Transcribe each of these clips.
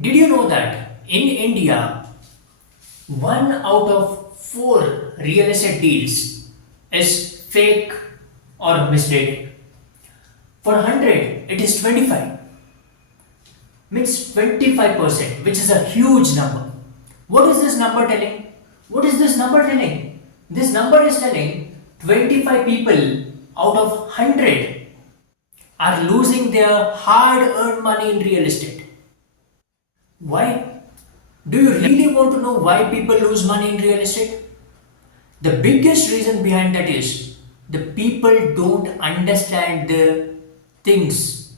Did you know that in India, one out of four real estate deals is fake or misleading? For 100, it is 25, means 25%, which is a huge number. What is this number telling? What is this number telling? This number is telling 25 people out of 100 are losing their hard earned money in real estate. Why? Do you really want to know why people lose money in real estate? The biggest reason behind that is the people don't understand the things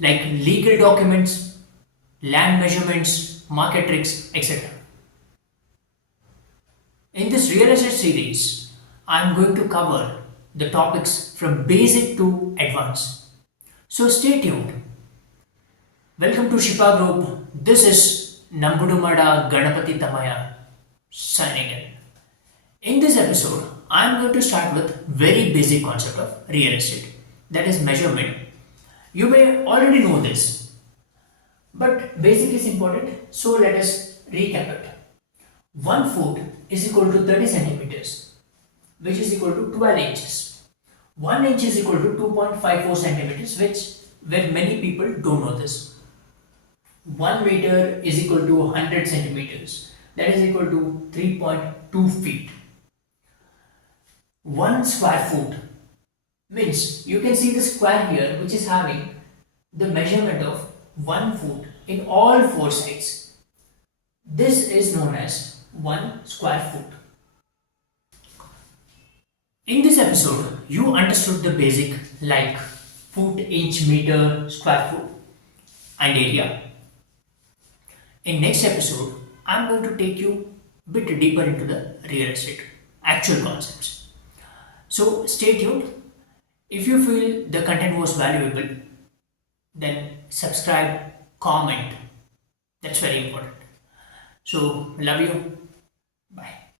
like legal documents, land measurements, market tricks, etc. In this real estate series, I am going to cover the topics from basic to advanced. So stay tuned. Welcome to Shipa Group. This is Nambudumada Ganapati Thammaiah signing in. In this episode, I am going to start with very basic concept of real estate, that is measurement. You may already know this, but basic is important, so let us recap it. 1 foot is equal to 30 centimeters, which is equal to 12 inches. 1 inch is equal to 2.54 centimeters, where many people don't know this. 1 meter is equal to 100 centimeters, that is equal to 3.2 feet. 1 square foot means you can see the square here, which is having the measurement of 1 foot in all four sides. This is known as 1 square foot. In this episode, you understood the basic like foot, inch, meter, square foot and area. In next episode, I am going to take you a bit deeper into the real estate actual concepts. So stay tuned. If you feel the content was valuable, then subscribe, comment. That's very important. So love you. Bye.